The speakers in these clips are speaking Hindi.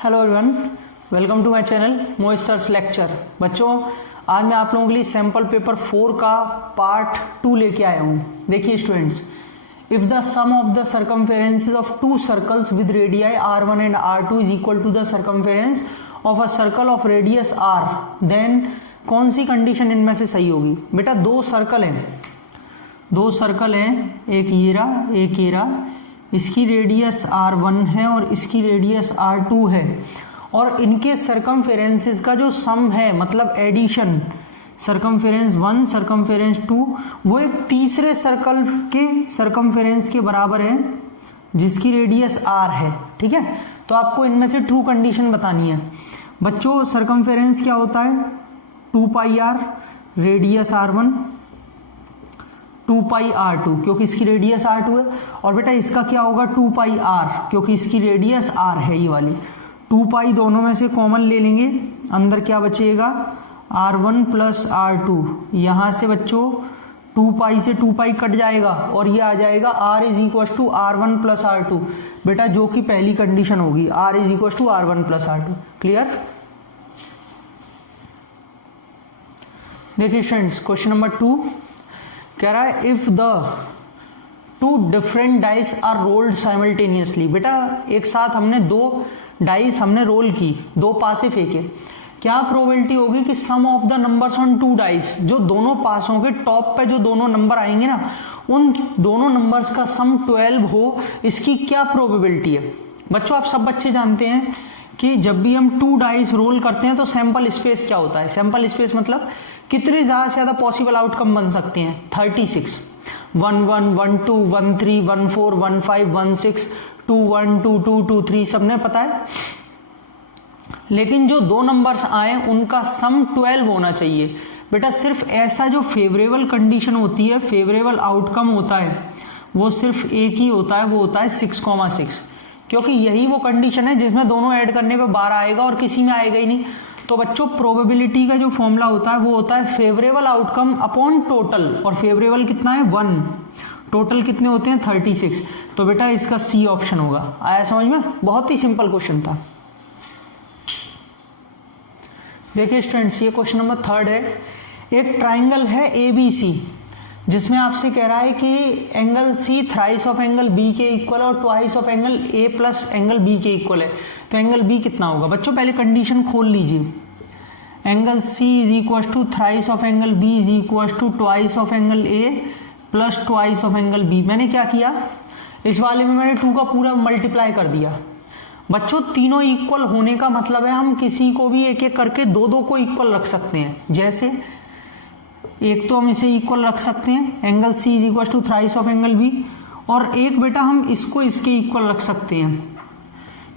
Hello everyone, welcome to my channel Mohit sir's lecture. बच्चों, आज मैं आप लोगों के लिए सैंपल पेपर 4 का पार्ट 2 लेके आया हूँ। देखिए students, if the sum of the circumferences of two circles with radii r1 and r2 is equal to the circumference of a circle of radius r, then कौन सी कंडीशन इनमें से सही होगी? बेटा दो सर्कल हैं, एक ये रहा, इसकी रेडियस r1 है और इसकी रेडियस r2 है, और इनके सर्कमफेरेंसेस का जो सम है, मतलब एडिशन, सर्कमफेरेंस 1 सर्कमफेरेंस 2, वो एक तीसरे सर्कल के सर्कमफेरेंस के बराबर है जिसकी रेडियस r है। ठीक है, तो आपको इनमें से ट्रू कंडीशन बतानी है। बच्चों, सर्कमफेरेंस क्या होता है? 2 पाई r, रेडियस r1, 2 पाई r2 क्योंकि इसकी रेडियस r2 है, और बेटा इसका क्या होगा? 2 पाई r क्योंकि इसकी रेडियस r है, ये वाली 2 पाई दोनों में से कॉमन ले लेंगे, अंदर क्या बचेगा? r1 plus r2। यहां से बच्चों 2 पाई से 2 पाई कट जाएगा और ये आ जाएगा r is equal to r1 plus r2, बेटा जो कि पहली कंडीशन होगी, r is equal to r1 plus r2। Clear? देखिए स्टूडेंट्स, क्वेश्चन नंबर 2 कह रहा है if the two different dice are rolled simultaneously. बेटा एक साथ हमने दो डाइस हमने रोल की, दो पासे फेंके, क्या प्रोबेबिलिटी होगी कि sum of the numbers on two dice, जो दोनों पासों के टॉप पे जो दोनों नंबर आएंगे ना, उन दोनों नंबर्स का सम 12 हो, इसकी क्या प्रोबेबिलिटी है? बच्चों आप सब बच्चे जानते हैं कि जब भी हम 2 डाइस रोल करते हैं तो सैंपल स्पेस क्या होता है? सैंपल स्पेस मतलब कितने ज्यादा से ज्यादा पॉसिबल आउटकम बन सकते हैं? 36, 1 1 1 2 1 3 1 4 1 5 1 6 2 1 2 2 2 3, सबने पता है। लेकिन जो दो नंबर्स आए उनका सम 12 होना चाहिए। बेटा सिर्फ ऐसा जो फेवरेबल कंडीशन होती है, फेवरेबल आउटकम होता है, वो सिर्फ एक ही होता है, वो होता है 6,6, क्योंकि यही वो कंडीशन है जिसमें दोनों ऐड करने पे 12 आएगा और किसी में आएगा ही नहीं। तो बच्चों प्रोबेबिलिटी का जो फॉर्मूला होता है वो होता है फेवरेबल आउटकम अपॉन टोटल, और फेवरेबल कितना है? 1, टोटल कितने होते हैं? 36। तो बेटा इसका सी ऑप्शन होगा। आया समझ में? बहुत ही सिंपल क्वेश्चन था। देखिए स्टूडेंट्स, ये क्वेश्चन नंबर 3 है। एक ट्राइंगल है ABC जिसमें आपसे कह रहा है कि angle C thrice of angle B के इक्वल और twice of angle A plus angle B के इक्वल है। तो एंगल B कितना होगा? बच्चों पहले कंडीशन खोल लीजिए। Angle C is equal to thrice of angle B is equal to twice of angle A plus twice of angle B। मैंने क्या किया, इस वाले में मैंने 2 का पूरा मल्टीप्लाई कर दिया। बच्चों तीनों इक्वल होने का मतलब है हम किसी को भी एक एक करके दो को इक्वल रख सकते हैं। जैसे एक तो हम इसे इक्वल रख सकते हैं, angle C is equal to thrice of angle B, और एक बेटा हम इसको इसके इक्वल रख सकते हैं,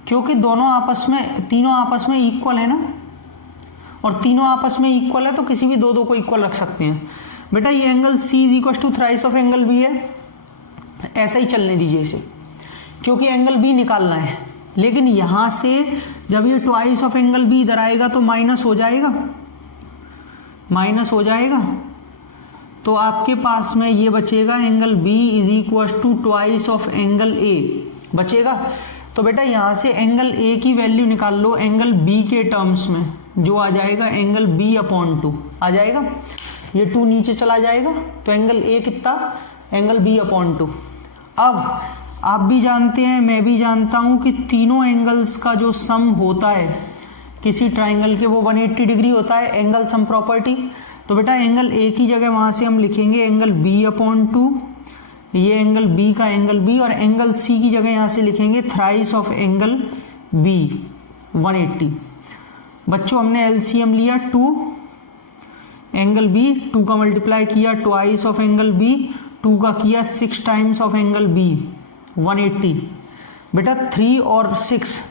क्योंकि तीनों आपस में इक्वल है ना, और तीनों आपस में इक्वल है तो किसी भी दो को इक्वल रख सकते हैं। बेटा ये angle C is equal to thrice of angle B है, ऐसा ही चलने दीजिए इसे, क्योंकि एंगल B निकालना है। लेकिन यहां से जब ये ट्वाइस ऑफ एंगल B इधर आएगा तो माइनस हो जाएगा, तो आपके पास में ये बचेगा angle B is equal to twice of angle A बचेगा। तो बेटा यहां से एंगल A की वैल्यू निकाल लो एंगल B के टर्म्स में, जो आ जाएगा एंगल B अपॉन 2 आ जाएगा। ये 2 नीचे चला जाएगा तो एंगल A कितना? Angle B upon 2। अब आप भी जानते हैं, मैं भी जानता हूं कि तीनों एंगल्स का जो सम होता है किसी ट्राइंगल के, वो 180 डिग्री होता है, एंगल सम प्रॉपर्टी। तो बेटा एंगल A की जगह वहां से हम लिखेंगे एंगल B अपॉन 2, ये एंगल B का एंगल B, और एंगल C की जगह यहां से लिखेंगे थ्राइस ऑफ एंगल B 180। बच्चों हमने LCM लिया 2, एंगल B 2 का मल्टीप्लाई किया ट्वाइस ऑफ एंगल B, 2 का किया 6 टाइम्स ऑफ एंगल B 180। बेटा 3 और 6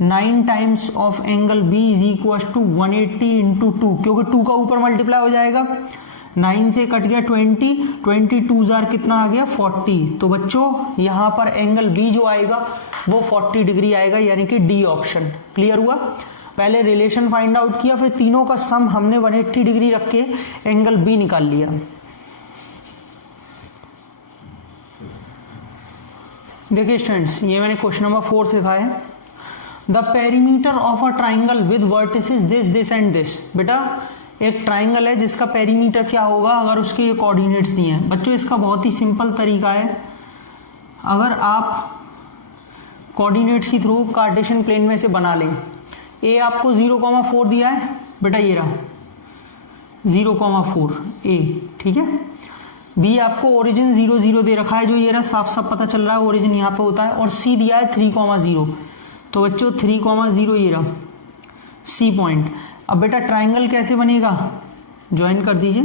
9 times of angle B is equal to 180 into 2, क्योंकि 2 का ऊपर मल्टीप्लाई हो जाएगा, 9 से कट गया 20 2 जार कितना आ गया? 40। तो बच्चों यहां पर एंगल B जो आएगा वो 40 डिग्री आएगा, यानी कि डी ऑप्शन। क्लियर हुआ? पहले रिलेशन फाइंड आउट किया, फिर तीनों का सम हमने 180 डिग्री रख के एंगल B निकाल लिया। देखिए स्टूडेंट्स, ये मैंने क्वेश्चन नंबर 4 सिखाया है। The perimeter of a triangle with vertices this this and this. बेटा एक ट्राइंगल है जिसका पेरीमीटर क्या होगा अगर उसके ये कोऑर्डिनेट्स दिए हैं। बच्चों इसका बहुत ही सिंपल तरीका है, अगर आप कोऑर्डिनेट्स के थ्रू कार्टेशियन प्लेन में से बना लें, ए आपको 0,4 दिया है बेटा, ये रहा 0,4 ए, ठीक है। बी आपको ओरिजिन 0 0 दे रखा है, जो ये रहा साफ साफ पता चल रहा है ओरिजिन यहाँ पे होता है, और सी दिया है 3,0। तो बच्चों 3,0 ये रहा सी पॉइंट। अब बेटा ट्राइंगल कैसे बनेगा, ज्वाइन कर दीजिए,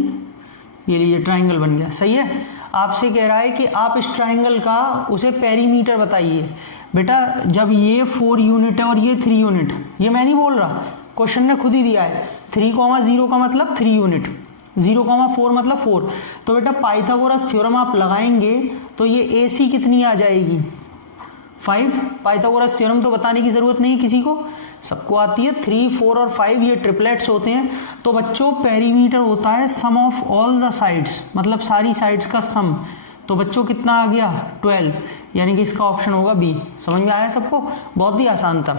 ये लीजिए ट्राइंगल बन गया, सही है। आपसे कह रहा है कि आप इस ट्राइंगल का उसे पेरीमीटर बताइए। बेटा जब ये 4 यूनिट है और ये 3 यूनिट, ये मैं नहीं बोल रहा, क्वेश्चन ने खुद ही दिया है। 3,0 का मतलब 3 यूनिट, 0,4 मतलब 4। तो बेटा पाइथागोरस थ्योरम आप लगाएंगे तो ये AC कितनी आ जाएगी, 5। पाइथागोरस थ्योरम तो बताने की जरूरत नहीं किसी को, सबको आती है। 3, 4 और 5 ये ट्रिपलेट्स होते हैं। तो बच्चों पेरीमीटर होता है सम ऑफ ऑल द साइड्स, मतलब सारी साइड्स का सम। तो बच्चों कितना आ गया 12, यानी कि इसका ऑप्शन होगा बी। समझ में आया सबको, बहुत ही आसान था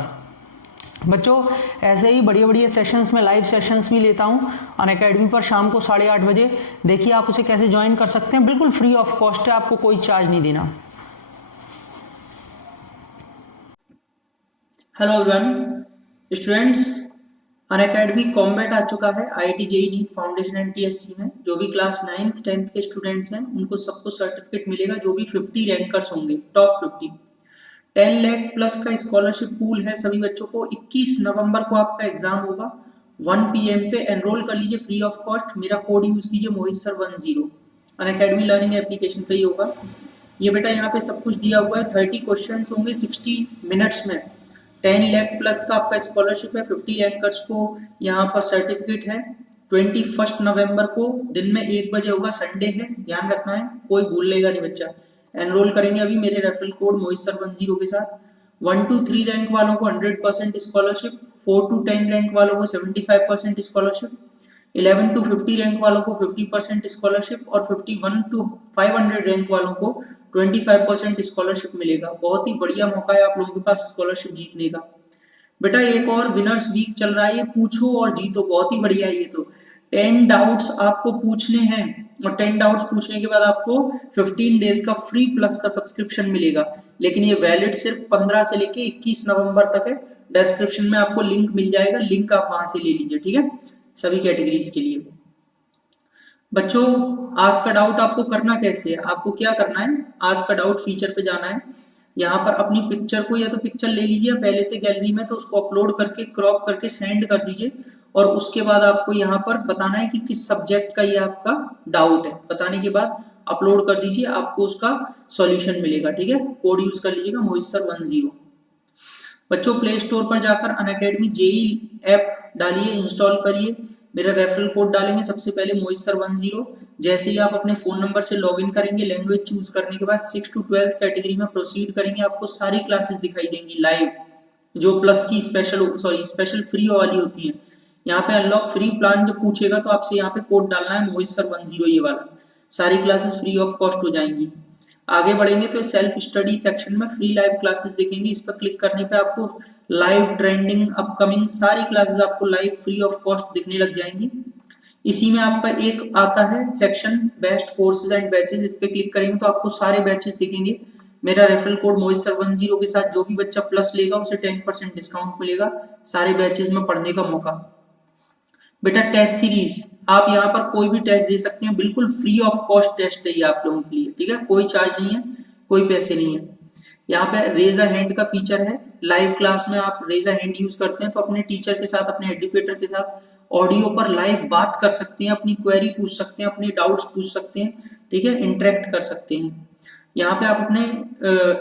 बच्चों। ऐसे ही बढ़िया बढ़िया सेशंस में लाइव सेशंस भी लेता हूं अनअकैडमी पर शाम को 8:30 बजे। देखिए आप उसे कैसे ज्वाइन कर सकते हैं, बिल्कुल फ्री ऑफ कॉस्ट है, आपको कोई चार्ज नहीं देना। Hello everyone students, Unacademy combat आ चुका है IIT JEE NEET foundation and TSC में। जो भी क्लास 9th 10th के स्टूडेंट्स हैं उनको सबको सर्टिफिकेट मिलेगा, जो भी 50 रैंकर्स होंगे, टॉप 50। 10 लाख प्लस का स्कॉलरशिप पूल है सभी बच्चों को। 21 नवंबर को आपका एग्जाम होगा 1 PM पे। एनरोल कर लीजिए फ्री ऑफ कॉस्ट, मेरा कोड यूज कीजिए मोहित सर 10। अनअकैडमी लर्निंग एप्लीकेशन पे ही होगा ये। बेटा यहाँ पे सब कुछ दिया हुआ है, 30 क्वेश्चन होंगे 60 मिनट्स में। 10 लाख प्लस का आपका स्कॉलरशिप है, 50 रैंकर्स को यहाँ पर सर्टिफिकेट है। 21 नवंबर को दिन में 1 बजे होगा, संडे है, ध्यान रखना है, कोई भूल लेगा नहीं बच्चा। एनरोल करेंगे अभी मेरे रेफरल कोड मोहित सर 10 के साथ। 1 to 3 रैंक वालों को 100% स्कॉलरशिप, 4 to 10 रैंक वालों को 75% स्कॉलरशिप, 11 to 50 रैंक वालों को 50% स्कॉलरशिप, और 51 to 500 रैंक वालों को 25% स्कॉलरशिप मिलेगा। बहुत ही बढ़िया मौका है आप लोगों के पास स्कॉलरशिप जीतने का। बेटा एक और विनर्स वीक चल रहा है, ये पूछो और जीतो, बहुत ही बढ़िया है ये तो। 10 डाउट्स आपको पूछने हैं, और 10 डाउट्स पूछने के बाद आपको 15 डेज का फ्री प्लस का सब्सक्रिप्शन मिलेगा। लेकिन ये वैलिड सिर्फ 15 से लेके 21 नवंबर तक है। डिस्क्रिप्शन में आपको लिंक मिल जाएगा, लिंक आप वहां से ले लीजिए, ठीक है, सभी कैटेगरीज के लिए। बच्चों आज का डाउट आपको करना कैसे है, आपको क्या करना है, आज का डाउट फीचर पे जाना है। यहाँ पर अपनी पिक्चर को, या तो पिक्चर ले लीजिए पहले से गैलरी में, तो उसको अपलोड करके क्रॉप करके सेंड कर दीजिए। और उसके बाद आपको यहाँ पर बताना है कि किस सब्जेक्ट का ये आपका डाउट है। बताने के बाद अपलोड कर दीजिए, आपको उसका सॉल्यूशन मिलेगा, ठीक है। कोड यूज कर लीजिएगा मोहित सर 10। बच्चों प्ले स्टोर पर जाकर अनअकैडमी JEE ऐप डालिए, इंस्टॉल करिए, मेरा रेफरल कोड डालेंगे सबसे पहले मोहित सर 10। जैसे ही आप अपने फोन नंबर से लॉगिन करेंगे, लैंग्वेज चूज करने के बाद 6 to 12th कैटेगरी में प्रोसीड करेंगे, आपको सारी क्लासेस दिखाई देंगी लाइव, जो प्लस की स्पेशल फ्री वाली होती है। यहाँ पे अनलॉक फ्री प्लान जब पूछेगा तो आपसे यहाँ पे कोड डालना है मोहित सर 10, ये वाला। सारी क्लासेस फ्री ऑफ कॉस्ट हो जाएंगी। आगे बढ़ेंगे तो सेल्फ स्टडी सेक्शन में फ्री लाइव क्लासेस दिखेंगी, इस पर क्लिक करने पे आपको लाइव ट्रेंडिंग अपकमिंग सारी क्लासेस आपको लाइव फ्री ऑफ कॉस्ट दिखने लग जाएंगी। इसी में आपका एक आता है section best courses and batches, इस पे क्लिक करेंगे तो आपको सारे बैचेस दिखेंगे। मेरा रेफरल कोड मोहित सर 10 के साथ जो भी बच्चा प्लस लेगा उसे 10% डिस्काउंट मिलेगा, सारे बैचेस में पढ़ने का मौका। बेटा टेस्ट सीरीज, आप यहाँ पर कोई भी टेस्ट दे सकते हैं, बिल्कुल फ्री ऑफ कॉस्ट टेस्ट है ये आप लोगों के लिए, ठीक है, कोई चार्ज नहीं है, कोई पैसे नहीं है। यहाँ पे रेज अ हैंड का फीचर है, लाइव क्लास में आप रेज अ हैंड यूज करते हैं तो अपने टीचर के साथ, अपने एजुकेटर के साथ ऑडियो पर लाइव बात कर सकते हैं, अपनी क्वेरी पूछ सकते हैं, अपनी डाउट्स पूछ सकते हैं, ठीक है, इंटरेक्ट कर सकते हैं। यहाँ पे आप अपने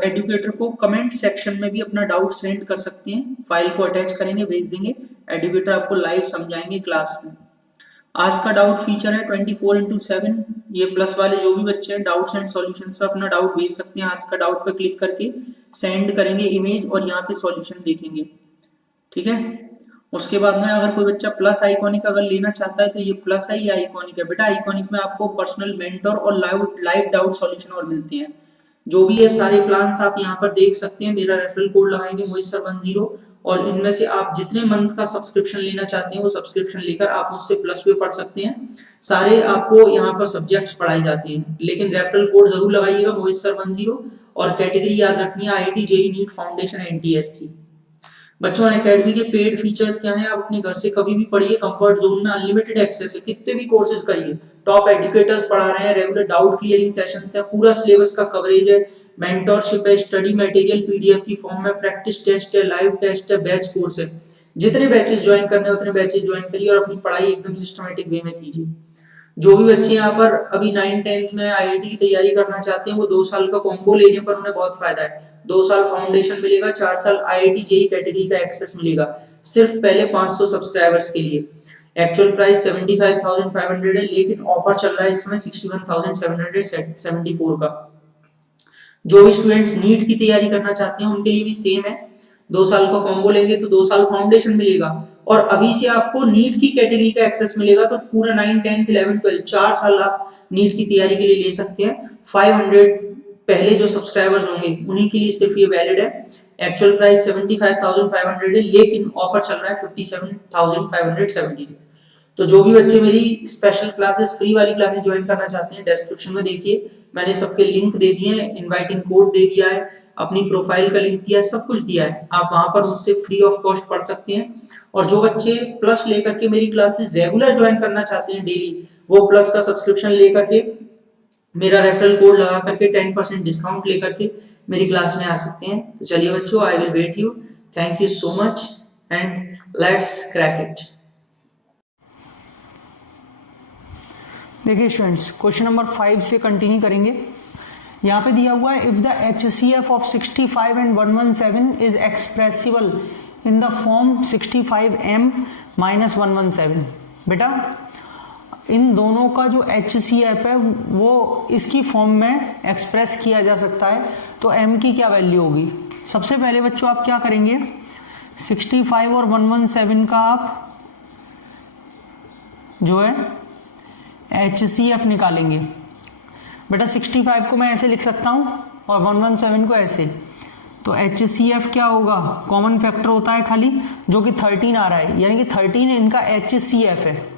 एजुकेटर को कमेंट सेक्शन में भी अपना डाउट सेंड कर सकते हैं, फाइल को अटैच करेंगे, भेज देंगे, एजुकेटर आपको लाइव समझाएंगे क्लास में। आज का डाउट फीचर है 24/7, ये प्लस वाले जो भी बच्चे हैं डाउट्स एंड सॉल्यूशंस पे अपना डाउट भेज सकते हैं। आज का डाउट पे क्लिक करके सेंड करेंगे इमेज और यहाँ पे सॉल्यूशन देखेंगे, ठीक है। उसके बाद में अगर कोई बच्चा प्लस आइकॉनिक अगर लेना चाहता है तो ये प्लस है या आइकॉनिक है। बेटा आइकॉनिक में आपको पर्सनल मेंटर और लाइव डाउट सॉल्यूशन और मिलते हैं। जो भी है सारे प्लान्स आप यहाँ पर देख सकते हैं। मेरा रेफरल कोड लगाएंगे मोहित सर 10 और इनमें से आप जितने मंथ का सब्सक्रिप्शन लेना चाहते हैं वो सब्सक्रिप्शन लेकर आप मुझसे प्लस पे पढ़ सकते हैं। सारे आपको यहाँ पर सब्जेक्ट्स पढ़ाई जाती हैं, लेकिन रेफरल कोड जरूर लगाइएगा मोहित सर 10 और कैटेगरी याद रखनी है IIT JEE NEET foundation NTSC। बच्चों एकेडमी के पेड फीचर्स क्या हैं? आप अपने घर से कभी भी पढ़िए, कंफर्ट जोन में अनलिमिटेड एक्सेस है, कितने भी कोर्सेज करिए, टॉप एजुकेटर्स पढ़ा रहे हैं, रेगुलर डाउट क्लियरिंग सेशंस है, पूरा सिलेबस का कवरेज है, मेंटरशिप है, स्टडी मटेरियल PDF की फॉर्म में, प्रैक्टिस टेस्ट है, लाइव टेस्ट है, बैच कोर्स है। जितने बैचेस ज्वाइन करने हैं उतने बैचेस ज्वाइन करिए और अपनी पढ़ाई एकदम सिस्टमेटिक वे में कीजिए। जो भी बच्चे यहाँ पर अभी 9th-10th में IIT की तैयारी करना चाहते हैं वो 2 साल का कॉम्बो लेने पर उन्हें बहुत फायदा है। 2 साल फाउंडेशन मिलेगा, 4 साल IIT JEE कैटेगरी का एक्सेस मिलेगा, सिर्फ पहले 500 सब्सक्राइबर्स के लिए। एक्चुअल प्राइस 75,500 है, लेकिन ऑफर चल रहा है इस समय 61,774 का। जो भी स्टूडेंट्स नीट की तैयारी करना चाहते हैं उनके लिए भी सेम है। 2 साल का कॉम्बो लेंगे तो 2 साल फाउंडेशन मिलेगा और अभी से आपको नीट की कैटेगरी का एक्सेस मिलेगा, तो पूरा 9, 10, 11, 12 4 साल आप नीट की तैयारी के लिए ले सकते हैं। 500 पहले जो सब्सक्राइबर्स होंगे उन्हीं के लिए सिर्फ ये वैलिड है। एक्चुअल प्राइस 75,500 है, लेकिन ऑफर चल रहा है 57,576। तो जो भी बच्चे मेरी स्पेशल क्लासेस, फ्री वाली क्लासेस ज्वाइन करना चाहते हैं, डिस्क्रिप्शन में देखिए मैंने सबके लिंक दे दिए हैं, इनवाइटिंग कोड दे दिया है, अपनी प्रोफाइल का लिंक दिया है, सब कुछ दिया है। आप वहां पर मुझसे फ्री ऑफ कॉस्ट पढ़ सकते हैं। और जो बच्चे प्लस लेकर के मेरी क्लासेस रेगुलर ज्वाइन करना चाहते हैं डेली, वो प्लस का सब्सक्रिप्शन लेकर के मेरा रेफरल कोड लगा करके 10% डिस्काउंट लेकर के मेरी क्लास में आ सकते हैं। तो चलिए बच्चों, I will wait you. Thank you so much and let's crack it. देखिए स्टूडेंट्स, क्वेश्चन नंबर 5 से कंटिन्यू करेंगे। यहाँ पे दिया हुआ है, if the HCF of 65 and 117 is expressible in the form 65m - 117। बेटा इन दोनों का जो HCF है वो इसकी फॉर्म में एक्सप्रेस किया जा सकता है, तो m की क्या वैल्यू होगी? सबसे पहले बच्चों आप क्या करेंगे, 65 और 117 का आप जो है HCF निकालेंगे। बेटा 65 को मैं ऐसे लिख सकता हूं और 117 को ऐसे, तो HCF क्या होगा? कॉमन फैक्टर होता है खाली, जो कि 13 आ रहा है, यानी कि 13 इनका HCF है।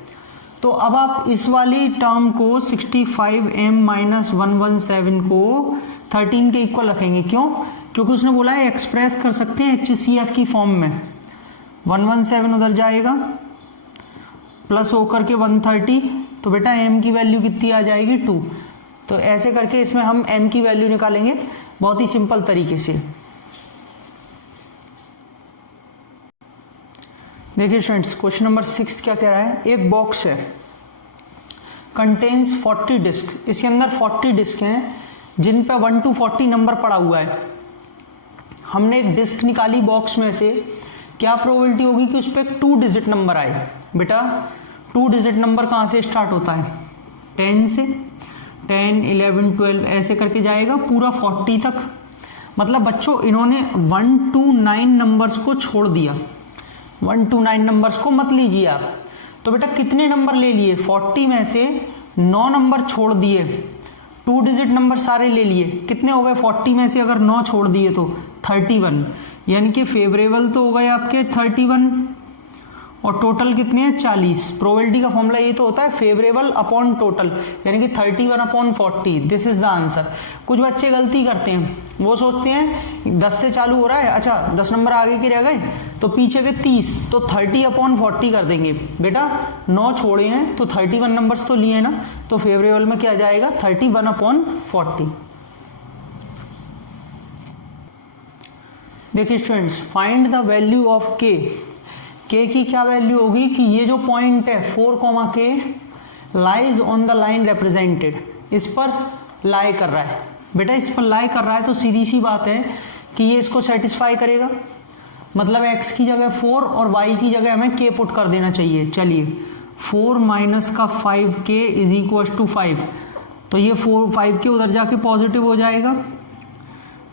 तो अब आप इस वाली टर्म को 65m - 117 को 13 के इक्वल रखेंगे। क्यों? क्योंकि उसने बोला है एक्सप्रेस कर सकते हैं HCF की फॉर्म में। 117 उधर जाएगा प्लस होकर के 130, तो बेटा m की वैल्यू कितनी आ जाएगी? 2। तो ऐसे करके इसमें हम m की वैल्यू निकालेंगे बहुत ही सिंपल तरीके से। देखिए स्टूडेंट्स, क्वेश्चन नंबर 6 क्या कह रहा है, एक बॉक्स है, कंटेन्स 40 डिस्क, इसके अंदर 40 डिस्क हैं जिन पे 1 to 40 नंबर पड़ा हुआ है। हमने एक डिस्क निकाली बॉक्स में से, क्या प्रोबेबिलिटी होगी कि उस पर 2 डिजिट नंबर आए? बेटा 2 डिजिट नंबर कहाँ से स्टार्ट होता है? 10 से, 10, 11, 12 ऐसे करके जाएगा पूरा 40 तक। मतलब बच्चों इन्होंने 1 to 9 नंबर्स को छोड़ दिया, 1 to 9 नंबर्स को मत लीजिए आप। तो बेटा कितने नंबर ले लिए? 40 में से 9 नंबर छोड़ दिए, 2 डिजिट नंबर सारे ले लिए। कितने हो गए? 40 में से अगर 9 छोड़ दिए तो 31, यानी कि फेवरेबल तो हो गए आपके 31 और टोटल कितने हैं? 40। प्रोबेबिलिटी का फॉर्मूला ये तो होता है फेवरेबल अपॉन टोटल, यानी कि 31/40। This is the answer. कुछ बच्चे गलती करते हैं, वो सोचते हैं 10 से चालू हो रहा है, अच्छा 10 नंबर आगे के रह गए तो पीछे के 30, तो 30/40 कर देंगे। बेटा 9 छोड़े हैं तो 31 नंबर्स तो लिए ना, तो फेवरेबल में क्या जाएगा? 31/40। देखिए students, find the value of k। k की क्या वैल्यू होगी कि ये जो पॉइंट है 4, k lies on the line represented, इस पर लाई कर रहा है। बेटा इस पर लाई कर रहा है तो सीधी सी बात है कि ये इसको सेटिस्फाई करेगा, मतलब x की जगह 4 और y की जगह हमें k पुट कर देना चाहिए। चलिए 4 - 5k = 5, तो ये 5k उधर जाके पॉजिटिव हो जाएगा,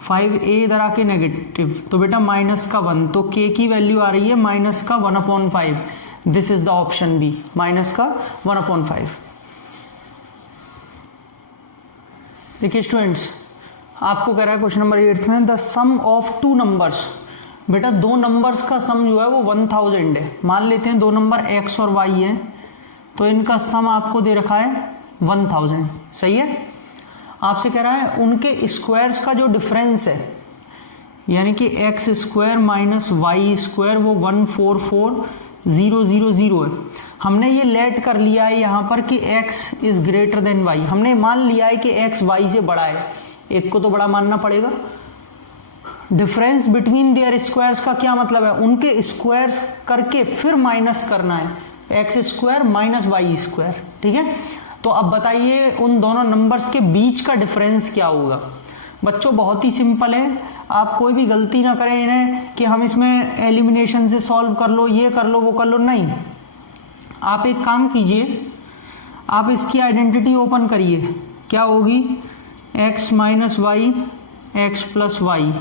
5a इधर आके नेगेटिव, तो बेटा -1, तो k की वैल्यू आ रही है -1/5। This is the option B, -1/5। देखिए स्टूडेंट्स, आपको कह रहा है क्वेश्चन नंबर 8 में the sum of two numbers. बेटा दो नंबर्स का सम जो है वो 1000 है। मान लेते हैं दो नंबर x और y है, तो इनका सम आपको दे रखा है 1000। सही है। आपसे कह रहा है उनके स्क्वायर्स का जो डिफरेंस है, यानी कि x square minus y square, वो 144,000 है। हमने ये लेट कर लिया है यहाँ पर कि x is greater than y। हमने मान लिया है कि x y से बड़ा है, एक को तो बड़ा मानना पड़ेगा। डिफरेंस बिटवीन देयर स्क्वायर्स का क्या मतलब है, उनके स्क्वायर्स करके फिर माइनस करना है, x square minus y square. ठीक है। तो अब बताइए उन दोनों नंबर्स के बीच का डिफरेंस क्या होगा। बच्चों बहुत ही सिंपल है, आप कोई भी गलती ना करें इन्हें कि हम इसमें एलिमिनेशन से सॉल्व कर लो, ये कर लो, वो कर लो, नहीं। आप एक काम कीजिए, आप इसकी आइडेंटिटी ओपन करिए, क्या होगी, x minus y x plus y,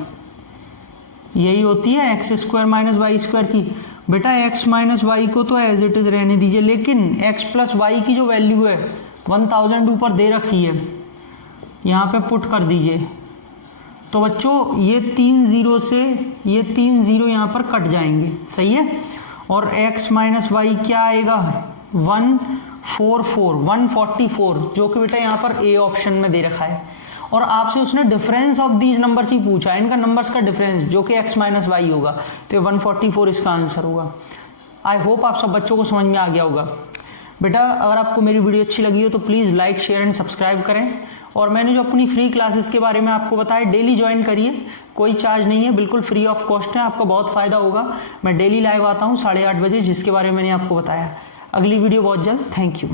यही होती है x square minus y square की। बेटा x माइनस वाई को तो एज इट इज रहने दीजिए, लेकिन x प्लस वाई की जो वैल्यू है 1000 ऊपर दे रखी है, यहाँ पे पुट कर दीजिए। तो बच्चों ये 3 0 से ये 3 0 यहाँ पर कट जाएंगे। सही है। और x माइनस वाई क्या आएगा, 144, जो कि बेटा यहाँ पर ए ऑप्शन में दे रखा है। और आपसे उसने डिफरेंस ऑफ दीज नंबर्स ही पूछा, इनका नंबर्स का डिफरेंस जो कि x माइनस वाई होगा, तो ये 144 इसका आंसर होगा। आई होप आप सब बच्चों को समझ में आ गया होगा। बेटा अगर आपको मेरी वीडियो अच्छी लगी हो तो please like share and subscribe करें। और मैंने जो अपनी फ्री क्लासेस के बारे में आपको बताया, डेली ज्वाइन करिए, कोई चार्ज नहीं है, बिल्कुल फ्री ऑफ कॉस्ट है, आपको बहुत फ़ायदा होगा। मैं डेली लाइव आता हूँ 8:30 बजे, जिसके बारे में मैंने आपको बताया। अगली वीडियो बहुत जल्द। Thank you.